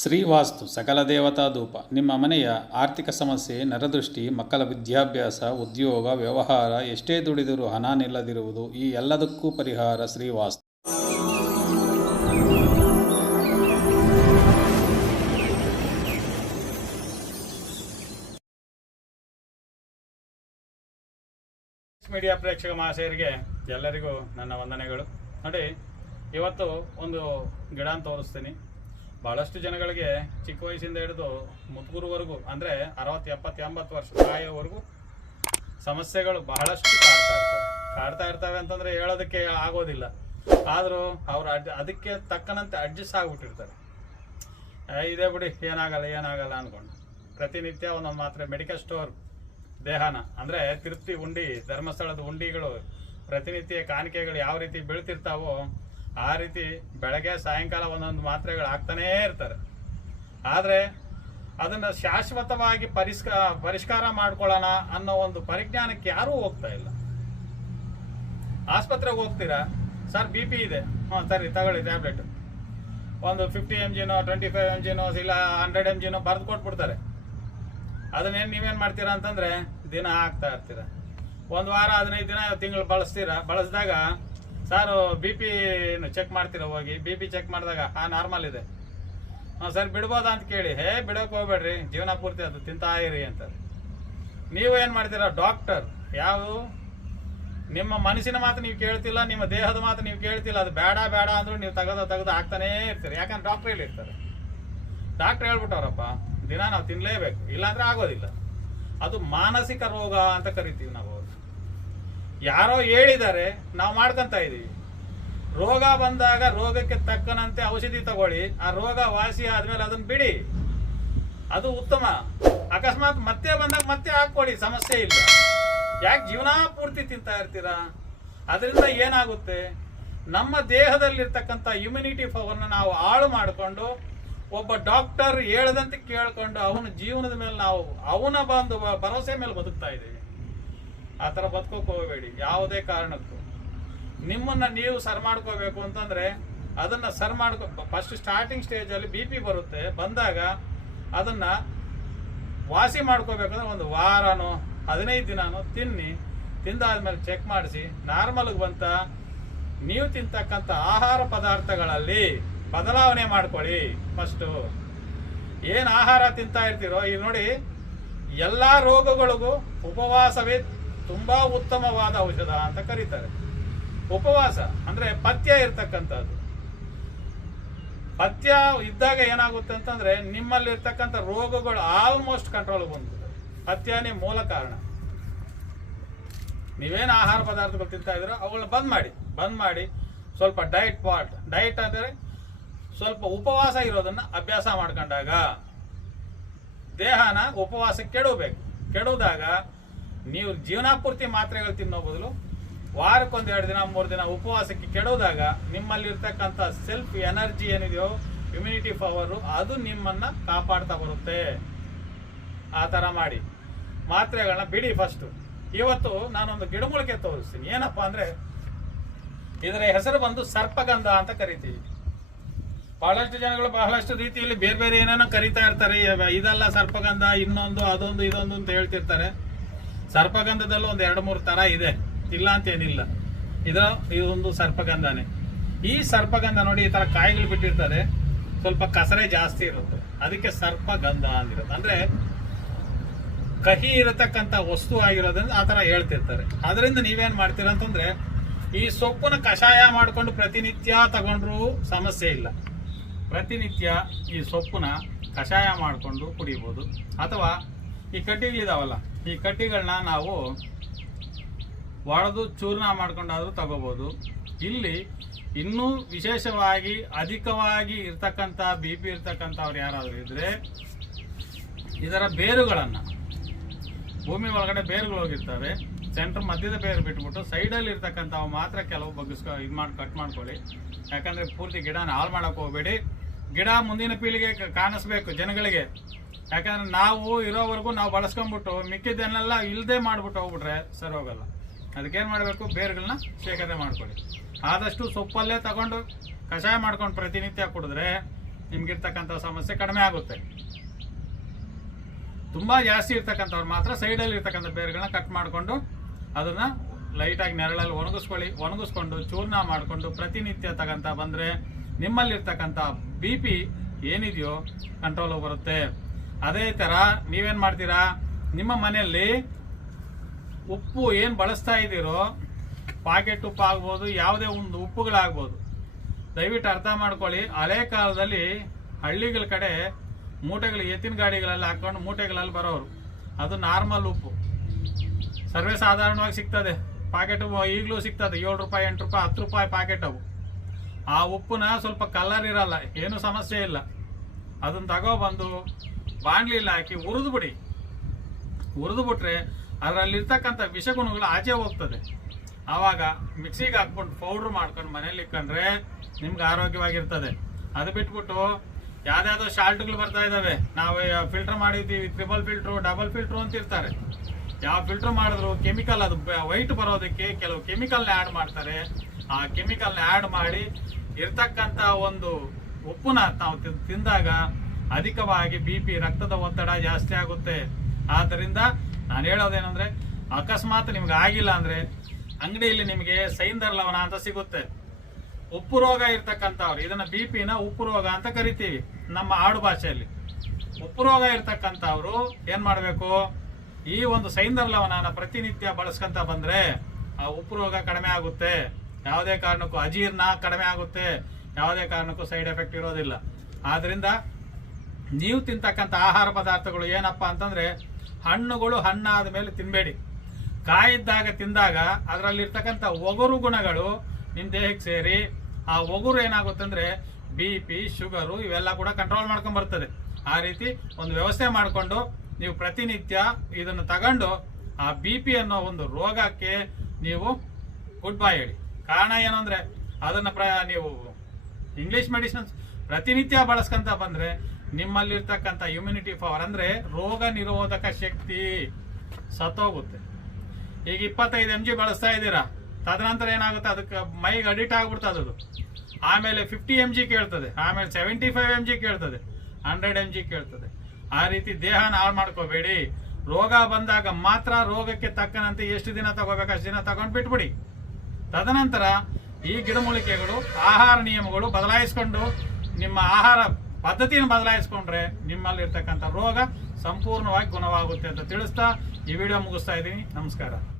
ಶ್ರೀವಾಸ್ತು ಸಕಲ ದೇವತಾ ಧೂಪ. ನಿಮ್ಮ ಮನೆಯ ಆರ್ಥಿಕ ಸಮಸ್ಯೆ, ನರದೃಷ್ಟಿ, ಮಕ್ಕಳ ವಿದ್ಯಾಭ್ಯಾಸ, ಉದ್ಯೋಗ, ವ್ಯವಹಾರ, ಎಷ್ಟೇ ದುಡಿದರೂ ಹಣ ನಿಲ್ಲದಿರುವುದು, ಈ ಎಲ್ಲದಕ್ಕೂ ಪರಿಹಾರ ಶ್ರೀವಾಸ್ತು. ಮೀಡಿಯಾ ಪ್ರೇಕ್ಷಕ ಮಹಾಶಯರಿಗೆ ಎಲ್ಲರಿಗೂ ನನ್ನ ವಂದನೆಗಳು. ನೋಡಿ, ಇವತ್ತು ಒಂದು ಗಿಡ ತೋರಿಸ್ತೀನಿ. ಬಹಳಷ್ಟು ಜನಗಳಿಗೆ ಚಿಕ್ಕ ವಯಸ್ಸಿಂದ ಹಿಡಿದು ಮುದುಗುರುವರೆಗೂ ಅಂದರೆ ಅರವತ್ತು, ಎಪ್ಪತ್ತು, ಎಂಬತ್ತು ವರ್ಷ ಪ್ರಾಯವರೆಗೂ ಸಮಸ್ಯೆಗಳು ಬಹಳಷ್ಟು ಕಾಡ್ತಾ ಇರ್ತವೆ. ಕಾಡ್ತಾ ಇರ್ತವೆ ಅಂತಂದರೆ ಹೇಳೋದಕ್ಕೆ ಆಗೋದಿಲ್ಲ. ಆದರೂ ಅವರು ಅಡ್, ಅದಕ್ಕೆ ತಕ್ಕನಂತೆ ಅಡ್ಜಸ್ಟ್ ಆಗಿಬಿಟ್ಟಿರ್ತಾರೆ. ಇದೇ ಬಿಡಿ, ಏನಾಗಲ್ಲ ಏನಾಗಲ್ಲ ಅಂದ್ಕೊಂಡು ಪ್ರತಿನಿತ್ಯ ಒಂದೊಂದು ಮಾತ್ರ ಮೆಡಿಕಲ್ ಸ್ಟೋರ್ ದೇಹನ, ಅಂದರೆ ತಿರುಪ್ತಿ ಉಂಡಿ, ಧರ್ಮಸ್ಥಳದ ಉಂಡಿಗಳು ಪ್ರತಿನಿತ್ಯ ಕಾಣಿಕೆಗಳು ಯಾವ ರೀತಿ ಬೀಳ್ತಿರ್ತಾವೋ ಆ ರೀತಿ ಬೆಳಗ್ಗೆ ಸಾಯಂಕಾಲ ಒಂದೊಂದು ಮಾತ್ರೆಗಳು ಆಗ್ತಾನೇ ಇರ್ತಾರೆ. ಆದರೆ ಅದನ್ನು ಶಾಶ್ವತವಾಗಿ ಪರಿಷ್ಕ, ಪರಿಷ್ಕಾರ ಮಾಡ್ಕೊಳ್ಳೋಣ ಅನ್ನೋ ಒಂದು ಪರಿಜ್ಞಾನಕ್ಕೆ ಯಾರೂ ಹೋಗ್ತಾ ಇಲ್ಲ. ಆಸ್ಪತ್ರೆಗೆ ಹೋಗ್ತೀರಾ? ಸರ್, ಬಿ ಪಿ ಇದೆ. ಹಾಂ, ಸರಿ, ತಗೊಳ್ಳಿ, ಟ್ಯಾಬ್ಲೆಟ್. ಒಂದು ಫಿಫ್ಟಿ ಎಂ ಜಿನೋ ಟ್ವೆಂಟಿ ಫೈವ್ ಎಂ ಜಿನೋ ಇಲ್ಲ ಹಂಡ್ರೆಡ್ ಎಂ ಜಿನೋ ಬರೆದು ಕೊಟ್ಬಿಡ್ತಾರೆ. ಅದನ್ನೇನು ನೀವೇನು ಮಾಡ್ತೀರಾ ಅಂತಂದರೆ ದಿನ ಆಗ್ತಾ ಇರ್ತೀರ. ಒಂದು ವಾರ, ಹದಿನೈದು ದಿನ ತಿಂಗಳು ಬಳಸ್ತೀರಾ? ಬಳಸಿದಾಗ ಸರ್ ಬಿ ಪಿ ಚೆಕ್ ಮಾಡ್ತೀರಾ ಹೋಗಿ? ಬಿ ಪಿ ಚೆಕ್ ಮಾಡಿದಾಗ ಆ ನಾರ್ಮಲ್ ಇದೆ. ಹಾಂ, ಸರ್, ಬಿಡ್ಬೋದಾ? ಅಂತ ಕೇಳಿ, ಹೇ, ಬಿಡೋಕೆ ಹೋಗ್ಬೇಡ್ರಿ, ಜೀವನ ಪೂರ್ತಿ ಅದು, ತಿಂತಾ ಇರಿ ಅಂತ ನೀವು ಏನು ಮಾಡ್ತೀರಾ? ಡಾಕ್ಟರ್ ಯಾವುದು? ನಿಮ್ಮ ಮನಸ್ಸಿನ ಮಾತು ನೀವು ಕೇಳ್ತಿಲ್ಲ, ನಿಮ್ಮ ದೇಹದ ಮಾತು ನೀವು ಕೇಳ್ತಿಲ್ಲ, ಅದು ಬೇಡ ಬೇಡ ಅಂದರೂ ನೀವು ತೆಗೆದು ತೆಗೆದು ಹಾಕ್ತಾನೇ ಇರ್ತೀರಿ. ಯಾಕಂದ್ರೆ ಡಾಕ್ಟ್ರ್ ಇರ್ತಾರೆ ಡಾಕ್ಟರ್ ಹೇಳ್ಬಿಟ್ಟವ್ರಪ್ಪ, ದಿನ ನಾವು ತಿನ್ನಲೇಬೇಕು ಇಲ್ಲಾಂದ್ರೆ ಆಗೋದಿಲ್ಲ. ಅದು ಮಾನಸಿಕ ರೋಗ ಅಂತ ಕರಿತೀವಿ ನಾವು. ಯಾರೋ ಹೇಳಿದ್ದಾರೆ, ನಾವು ಮಾಡ್ಕೊಂತ ಇದೀವಿ. ರೋಗ ಬಂದಾಗ ರೋಗಕ್ಕೆ ತಕ್ಕನಂತೆ ಔಷಧಿ ತಗೊಳ್ಳಿ, ಆ ರೋಗ ವಾಸಿ ಆದ್ಮೇಲೆ ಅದನ್ನ ಬಿಡಿ. ಅದು ಉತ್ತಮ. ಅಕಸ್ಮಾತ್ ಮತ್ತೆ ಬಂದಾಗ ಮತ್ತೆ ಹಾಕ್ಕೊಳ್ಳಿ ಸಮಸ್ಯೆ ಇಲ್ಲ. ಯಾಕೆ ಜೀವನ ಪೂರ್ತಿ ತಿಂತಾ ಇರ್ತೀರಾ? ಅದರಿಂದ ಏನಾಗುತ್ತೆ? ನಮ್ಮ ದೇಹದಲ್ಲಿರ್ತಕ್ಕಂಥ ಇಮ್ಯುನಿಟಿ ಪವರ್ನ ನಾವು ಹಾಳು ಮಾಡಿಕೊಂಡು, ಒಬ್ಬ ಡಾಕ್ಟರ್ ಹೇಳದಂತೆ ಕೇಳಿಕೊಂಡು ಅವನ ಜೀವನದ ಮೇಲೆ ನಾವು, ಅವನ ಬಂದು ಭರವಸೆ ಮೇಲೆ ಬದುಕ್ತಾ ಇದ್ದೀವಿ. ಆ ಥರ ಬದುಕೋಕೆ ಯಾವುದೇ ಕಾರಣಕ್ಕೂ. ನಿಮ್ಮನ್ನ ನೀವು ಸರ್ ಮಾಡ್ಕೋಬೇಕು ಅಂತಂದ್ರೆ ಅದನ್ನ ಸರ್ ಮಾಡ್ಕೊ ಫಸ್ಟ್ ಸ್ಟಾರ್ಟಿಂಗ್ ಸ್ಟೇಜ್ ಅಲ್ಲಿ ಬಿ ಪಿ ಬರುತ್ತೆ. ಬಂದಾಗ ಅದನ್ನ ವಾಸಿ ಮಾಡ್ಕೋಬೇಕಂದ್ರೆ ಒಂದು ವಾರನೋ, ಹದಿನೈದು ದಿನನೋ ತಿನ್ನಿ. ತಿಂದಾದ್ಮೇಲೆ ಚೆಕ್ ಮಾಡಿಸಿ. ನಾರ್ಮಲ್ಗೆ ಬಂತ ನೀವು ತಿಂತಕ್ಕಂಥ ಆಹಾರ ಪದಾರ್ಥಗಳಲ್ಲಿ ಬದಲಾವಣೆ ಮಾಡ್ಕೊಳ್ಳಿ ಫಸ್ಟು ಏನು ಆಹಾರ ತಿಂತಾ ಇರ್ತೀರೋ, ಈಗ ನೋಡಿ, ಎಲ್ಲ ರೋಗಗಳಿಗೂ ಉಪವಾಸವೇ ತುಂಬಾ ಉತ್ತಮವಾದ ಔಷಧ ಅಂತ ಕರೀತಾರೆ. ಉಪವಾಸ ಅಂದ್ರೆ ಪಥ್ಯ ಇರ್ತಕ್ಕಂಥದ್ದು. ಪಥ್ಯ ಇದ್ದಾಗ ಏನಾಗುತ್ತೆ ಅಂತಂದ್ರೆ ನಿಮ್ಮಲ್ಲಿ ಇರ್ತಕ್ಕಂಥ ರೋಗಗಳು ಆಲ್ಮೋಸ್ಟ್ ಕಂಟ್ರೋಲ್ ಬಂದ್ಬಿಡುತ್ತೆ. ಪಥ್ಯನೇ ಮೂಲ ಕಾರಣ. ನೀವೇನು ಆಹಾರ ಪದಾರ್ಥಗಳು ತಿಂತಾ ಇದ್ದೀರೋ ಅವುಗಳನ್ನ ಬಂದ್ ಮಾಡಿ. ಬಂದ್ ಮಾಡಿ ಸ್ವಲ್ಪ ಡಯಟ್ ಪಾರ್ಟ್ ಡಯಟ್ ಅಂದರೆ ಸ್ವಲ್ಪ ಉಪವಾಸ ಇರೋದನ್ನ ಅಭ್ಯಾಸ ಮಾಡ್ಕೊಂಡಾಗ ದೇಹನ ಉಪವಾಸ ಕೆಡಬೇಕು ಕೆಡುವುದಾಗ ನೀವು ಜೀವನಾಪೂರ್ತಿ ಮಾತ್ರೆಗಳು ತಿನ್ನೋ ಬದಲು ವಾರಕ್ಕೊಂದು ಎರಡು ದಿನ, ಮೂರು ದಿನ ಉಪವಾಸಕ್ಕೆ ಕೆಡೋದಾಗ ನಿಮ್ಮಲ್ಲಿ ಇರ್ತಕ್ಕಂಥ ಸೆಲ್ಫ್ ಎನರ್ಜಿ ಏನಿದೆಯೋ ಇಮ್ಯುನಿಟಿ ಪವರು ಅದು ನಿಮ್ಮನ್ನ ಕಾಪಾಡ್ತಾ ಬರುತ್ತೆ. ಆ ಥರ ಮಾಡಿ. ಮಾತ್ರೆಗಳನ್ನ ಬಿಡಿ ಫಸ್ಟು ಇವತ್ತು ನಾನೊಂದು ಗಿಡಮೂಲಿಕೆ ತೋರಿಸ್ತೀನಿ. ಏನಪ್ಪಾ ಅಂದ್ರೆ, ಇದರ ಹೆಸರು ಬಂದು ಸರ್ಪಗಂಧ ಅಂತ ಕರಿತೀವಿ. ಬಹಳಷ್ಟು ಜನಗಳು ಬಹಳಷ್ಟು ರೀತಿಯಲ್ಲಿ ಬೇರೆ ಬೇರೆ ಏನೇನೋ ಕರಿತಾ ಇರ್ತಾರೆ. ಇದೆಲ್ಲ ಸರ್ಪಗಂಧ, ಇನ್ನೊಂದು, ಅದೊಂದು, ಇದೊಂದು ಅಂತ ಹೇಳ್ತಿರ್ತಾರೆ. ಸರ್ಪಗಂಧದಲ್ಲೂ ಒಂದು ಎರಡು ಮೂರು ತರ ಇದೆ. ಇಲ್ಲ ಅಂತ ಏನಿಲ್ಲ ಇದರ ಇದೊಂದು ಸರ್ಪಗಂಧನೇ. ಈ ಸರ್ಪಗಂಧ ನೋಡಿ ಈ ತರ ಕಾಯಿಗಳು ಬಿಟ್ಟಿರ್ತಾರೆ ಸ್ವಲ್ಪ ಕಸರೆ ಜಾಸ್ತಿ ಇರುತ್ತೆ. ಅದಕ್ಕೆ ಸರ್ಪಗಂಧ ಅಂದಿರುತ್ತೆ ಅಂದ್ರೆ ಕಹಿ ಇರತಕ್ಕಂತ ವಸ್ತು ಆಗಿರೋದ್ರಿಂದ ಆ ತರ ಹೇಳ್ತಿರ್ತಾರೆ. ಅದರಿಂದ ನೀವೇನು ಮಾಡ್ತೀರ ಅಂತಂದರೆ, ಈ ಸೊಪ್ಪನ್ನ ಕಷಾಯ ಮಾಡಿಕೊಂಡು ಪ್ರತಿನಿತ್ಯ ತಗೊಂಡ್ರು ಸಮಸ್ಯೆ ಇಲ್ಲ. ಪ್ರತಿನಿತ್ಯ ಈ ಸೊಪ್ಪನ್ನ ಕಷಾಯ ಮಾಡಿಕೊಂಡು ಕುಡಿಬೋದು. ಅಥವಾ ಈ ಕಡ್ಡಿಗಳಿದಾವಲ್ಲ ಈ ಕಡ್ಡಿಗಳನ್ನ ನಾವು ಒಡೆದು ಚೂರ್ಣ ಮಾಡ್ಕೊಂಡಾದರೂ ತಗೋಬೋದು. ಇಲ್ಲಿ ಇನ್ನೂ ವಿಶೇಷವಾಗಿ ಅಧಿಕವಾಗಿ ಇರ್ತಕ್ಕಂಥ ಬಿ ಪಿ ಇರ್ತಕ್ಕಂಥವ್ರು ಯಾರಾದರೂ ಇದ್ದರೆ ಇದರ ಬೇರುಗಳನ್ನು, ಭೂಮಿ ಒಳಗಡೆ ಬೇರುಗಳು ಹೋಗಿರ್ತವೆ. ಸೆಂಟ್ರ್ ಮಧ್ಯದ ಬೇರು ಬಿಟ್ಬಿಟ್ಟು ಸೈಡಲ್ಲಿ ಇರ್ತಕ್ಕಂಥವು ಮಾತ್ರ ಕೆಲವು ಬಗ್ಗಿಸ್ಕೊ, ಇದು ಮಾಡಿ ಕಟ್ ಮಾಡ್ಕೊಳ್ಳಿ. ಯಾಕಂದರೆ ಪೂರ್ತಿ ಗಿಡನ ಹಾಳು ಮಾಡೋಕ್ಕೆ ಹೋಗಬೇಡಿ. ಗಿಡ ಮುಂದಿನ ಪೀಳಿಗೆ ಕಾಣಿಸ್ಬೇಕು ಜನಗಳಿಗೆ. ಯಾಕಂದ್ರೆ ನಾವು ಇರೋವರೆಗೂ ನಾವು ಬಳಸ್ಕೊಂಡ್ಬಿಟ್ಟು ಮಿಕ್ಕಿದ್ದನ್ನೆಲ್ಲ ಇಲ್ಲದೆ ಮಾಡ್ಬಿಟ್ಟು ಹೋಗ್ಬಿಟ್ರೆ ಸರಿ ಹೋಗಲ್ಲ. ಅದಕ್ಕೇನು ಮಾಡಬೇಕು? ಬೇರುಗಳನ್ನ ಶೇಖರಣೆ ಮಾಡ್ಕೊಳ್ಳಿ. ಆದಷ್ಟು ಸೊಪ್ಪಲ್ಲೇ ತಗೊಂಡು ಕಷಾಯ ಮಾಡ್ಕೊಂಡು ಪ್ರತಿನಿತ್ಯ ಕುಡಿದ್ರೆ ನಿಮ್ಗಿರ್ತಕ್ಕಂಥ ಸಮಸ್ಯೆ ಕಡಿಮೆ ಆಗುತ್ತೆ. ತುಂಬಾ ಜಾಸ್ತಿ ಇರ್ತಕ್ಕಂಥವ್ರು ಮಾತ್ರ ಸೈಡಲ್ಲಿ ಇರ್ತಕ್ಕಂಥ ಬೇರುಗಳನ್ನ ಕಟ್ ಮಾಡಿಕೊಂಡು ಅದನ್ನ ಲೈಟಾಗಿ ನೆರಳಲ್ಲಿ ಒಣಗಿಸ್ಕೊಳ್ಳಿ. ಒಣಗಿಸ್ಕೊಂಡು ಚೂರ್ಣ ಮಾಡಿಕೊಂಡು ಪ್ರತಿನಿತ್ಯ ತಗಂತ ಬಂದ್ರೆ ನಿಮ್ಮಲ್ಲಿರ್ತಕ್ಕಂಥ ಬಿ ಪಿ ಏನಿದೆಯೋ ಕಂಟ್ರೋಲ್ ಬರುತ್ತೆ. ಅದೇ ಥರ ನೀವೇನು ಮಾಡ್ತೀರಾ? ನಿಮ್ಮ ಮನೆಯಲ್ಲಿ ಉಪ್ಪು ಏನು ಬಳಸ್ತಾ ಇದ್ದೀರೋ ಪಾಕೆಟ್ ಉಪ್ಪು ಆಗ್ಬೋದು, ಯಾವುದೇ ಒಂದು ಉಪ್ಪುಗಳಾಗ್ಬೋದು. ದಯವಿಟ್ಟು ಅರ್ಥ ಮಾಡ್ಕೊಳ್ಳಿ. ಹಳೆ ಕಾಲದಲ್ಲಿ ಹಳ್ಳಿಗಳ ಕಡೆ ಮೂಟೆಗಳು, ಎತ್ತಿನ ಗಾಡಿಗಳಲ್ಲಿ ಹಾಕೊಂಡು ಮೂಟೆಗಳಲ್ಲಿ ಬರೋರು. ಅದು ನಾರ್ಮಲ್ ಉಪ್ಪು. ಸರ್ವೇ ಸಾಧಾರಣವಾಗಿ ಸಿಗ್ತದೆ. ಪಾಕೆಟ್ ಈಗಲೂ ಸಿಗ್ತದೆ. ಏಳು ರೂಪಾಯಿ, ಎಂಟು ರೂಪಾಯಿ, ಹತ್ತು ರೂಪಾಯಿ ಪಾಕೆಟ್ ಅವು. ಆ ಉಪ್ಪನ್ನ ಸ್ವಲ್ಪ ಕಲರ್ ಇರಲ್ಲ. ಏನು ಸಮಸ್ಯೆ ಇಲ್ಲ. ಅದನ್ನ ತಗೊಬಂದು ಬಾಣ್ಲಿಲಿ ಹಾಕಿ ಹುರಿದು ಬಿಡಿ. ಹುರಿದು ಬಿಟ್ರೆ ಅದರಲ್ಲಿರ್ತಕ್ಕಂಥ ವಿಷಗುಣಗಳು ಆಚೆ ಹೋಗ್ತದೆ. ಆವಾಗ ಮಿಕ್ಸಿಗೆ ಹಾಕ್ಕೊಂಡು ಪೌಡ್ರ್ ಮಾಡ್ಕೊಂಡು ಮನೇಲಿ ಇಟ್ಕೊಂಡ್ರೆ ನಿಮ್ಗೆ ಆರೋಗ್ಯವಾಗಿರ್ತದೆ. ಅದು ಬಿಟ್ಬಿಟ್ಟು ಯಾವ್ದಾವುದೋ ಶಾಲ್ಟ್ಗಳು ಬರ್ತಾ ಇದ್ದಾವೆ ನಾವು ಫಿಲ್ಟರ್ ಮಾಡಿದ್ದೀವಿ ತ್ರಿಬಲ್ ಫಿಲ್ಟ್ರು ಡಬಲ್ ಫಿಲ್ಟ್ರು ಅಂತ ಇರ್ತಾರೆ. ಯಾವ ಫಿಲ್ಟರ್ ಮಾಡಿದ್ರು ಕೆಮಿಕಲ್ ಅದು ವೈಟ್ ಬರೋದಕ್ಕೆ ಕೆಲವು ಕೆಮಿಕಲ್ನ ಆ್ಯಡ್ ಮಾಡ್ತಾರೆ. ಆ ಕೆಮಿಕಲ್ನ ಆ್ಯಡ್ ಮಾಡಿ ಇರ್ತಕ್ಕಂಥ ಒಂದು ಉಪ್ಪುನ ನಾವು ತಿಂದಾಗ ಅಧಿಕವಾಗಿ ಬಿ ಪಿ ರಕ್ತದ ಒತ್ತಡ ಜಾಸ್ತಿ ಆಗುತ್ತೆ. ಆದ್ದರಿಂದ ನಾನು ಹೇಳೋದೇನಂದ್ರೆ, ಅಕಸ್ಮಾತ್ ನಿಮ್ಗೆ ಆಗಿಲ್ಲ ಅಂದ್ರೆ ಅಂಗಡಿಯಲ್ಲಿ ನಿಮಗೆ ಸೈಂದರ್ ಲವಣ ಅಂತ ಸಿಗುತ್ತೆ. ಉಪ್ಪು ರೋಗ ಇರ್ತಕ್ಕಂಥವ್ರು, ಇದನ್ನ ಬಿ ಪಿನ ಉಪ್ಪು ರೋಗ ಅಂತ ಕರಿತೀವಿ ನಮ್ಮ ಆಡು ಭಾಷೆಯಲ್ಲಿ. ಉಪ್ಪು ರೋಗ ಇರ್ತಕ್ಕಂಥವ್ರು ಏನು ಮಾಡಬೇಕು? ಈ ಒಂದು ಸೈಂದರ್ ಲವಣನ ಪ್ರತಿನಿತ್ಯ ಬಳಸ್ಕೊಂತ ಬಂದ್ರೆ ಆ ಉಪ್ಪು ರೋಗ ಕಡಿಮೆ ಆಗುತ್ತೆ. ಯಾವುದೇ ಕಾರಣಕ್ಕೂ ಅಜೀರ್ಣ ಕಡಿಮೆ ಆಗುತ್ತೆ. ಯಾವುದೇ ಕಾರಣಕ್ಕೂ ಸೈಡ್ ಎಫೆಕ್ಟ್ ಇರೋದಿಲ್ಲ. ಆದ್ರಿಂದ ನೀವು ತಿಂತಕ್ಕಂಥ ಆಹಾರ ಪದಾರ್ಥಗಳು ಏನಪ್ಪ ಅಂತಂದ್ರೆ ಹಣ್ಣುಗಳು ಹಣ್ಣಾದ ಮೇಲೆ ತಿನ್ನಬೇಡಿ ಕಾಯಿದ್ದಾಗ ತಿಂದಾಗ ಅದರಲ್ಲಿರ್ತಕ್ಕಂಥ ಒಗರು ಗುಣಗಳು ನಿಮ್ಮ ದೇಹಕ್ಕೆ ಸೇರಿ ಆ ಒಗುರು ಏನಾಗುತ್ತೆ ಅಂದ್ರೆ ಬಿ ಪಿ, ಶುಗರು ಇವೆಲ್ಲ ಕೂಡ ಕಂಟ್ರೋಲ್ ಮಾಡ್ಕೊಂಡ್ ಬರ್ತದೆ. ಆ ರೀತಿ ಒಂದು ವ್ಯವಸ್ಥೆ ಮಾಡಿಕೊಂಡು ನೀವು ಪ್ರತಿನಿತ್ಯ ಇದನ್ನು ತಗೊಂಡು ಆ ಬಿ ಪಿ ಅನ್ನೋ ಒಂದು ರೋಗಕ್ಕೆ ನೀವು ಗುಡ್ ಬೈ ಹೇಳಿ. ಕಾರಣ ಏನು ಅಂದ್ರೆ ಅದನ್ನ ಪ್ರ ನೀವು ಇಂಗ್ಲೀಷ್ ಮೆಡಿಸಿನ್ಸ್ ಪ್ರತಿನಿತ್ಯ ಬಳಸ್ಕೊಂತ ಬಂದ್ರೆ ನಿಮ್ಮಲ್ಲಿರ್ತಕ್ಕಂಥ ಇಮ್ಯುನಿಟಿ ಪವರ್ ಅಂದ್ರೆ ರೋಗ ನಿರೋಧಕ ಶಕ್ತಿ ಸತ್ತೋಗುತ್ತೆ. ಈಗ ಇಪ್ಪತ್ತೈದು ಎಂ ಜಿ ಬಳಸ್ತಾ ಇದ್ದೀರಾ? ತದನಂತರ ಏನಾಗುತ್ತೆ? ಅದಕ್ಕೆ ಮೈಗೆ ಅಡಿಟ್ ಆಗ್ಬಿಡ್ತದೆ ಅದು ಆಮೇಲೆ ಫಿಫ್ಟಿ ಎಂ ಜಿ ಕೇಳ್ತದೆ. ಆಮೇಲೆ ಸೆವೆಂಟಿ ಫೈವ್ ಎಂ ಜಿ ಕೇಳ್ತದೆ. ಹಂಡ್ರೆಡ್ ಎಂ ಜಿ ಕೇಳ್ತದೆ. ಆ ರೀತಿ ದೇಹನ ಹಾಳು ಮಾಡ್ಕೋಬೇಡಿ. ರೋಗ ಬಂದಾಗ ಮಾತ್ರ ರೋಗಕ್ಕೆ ತಕ್ಕನಂತೆ ಎಷ್ಟು ದಿನ ತಗೋಬೇಕು ಅಷ್ಟು ದಿನ ತಗೊಂಡು ಬಿಟ್ಬಿಡಿ. ತದನಂತರ ಈ ಗಿಡಮೂಲಿಕೆಗಳು, ಆಹಾರ ನಿಯಮಗಳು ಬದಲಾಯಿಸ್ಕೊಂಡು ನಿಮ್ಮ ಆಹಾರ ಪದ್ಧತಿಯನ್ನು ಬದಲಾಯಿಸ್ಕೊಂಡ್ರೆ ನಿಮ್ಮಲ್ಲಿರ್ತಕ್ಕಂಥ ರೋಗ ಸಂಪೂರ್ಣವಾಗಿ ಗುಣವಾಗುತ್ತೆ ಅಂತ ತಿಳಿಸ್ತಾ ಈ ವಿಡಿಯೋ ಮುಗಿಸ್ತಾ ಇದ್ದೀನಿ. ನಮಸ್ಕಾರ.